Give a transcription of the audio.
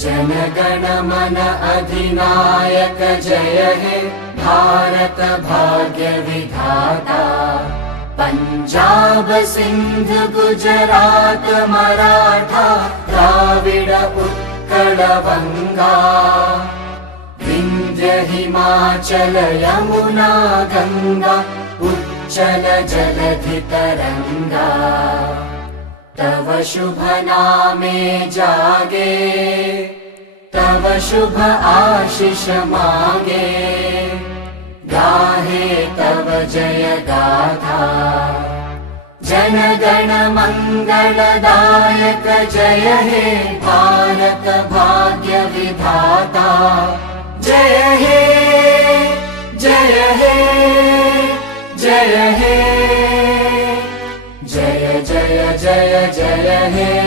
जनगण मन अधिनायक जय हे भारत भाग्य विधाता। पंजाब सिंध गुजरात मराठा द्राविड उत्कल बंगा। विंध्य हिमाचल यमुना गंगा उच्चल जलधि तरंगा। तव शुभ नामे जागे तव शुभ आशीष मांगे। गाहे तव जय गाथा जनगण मंगलदायक जय हे भारत भाग्य विधाता। जय हे जय हे जय हे जय जय जय जय हे।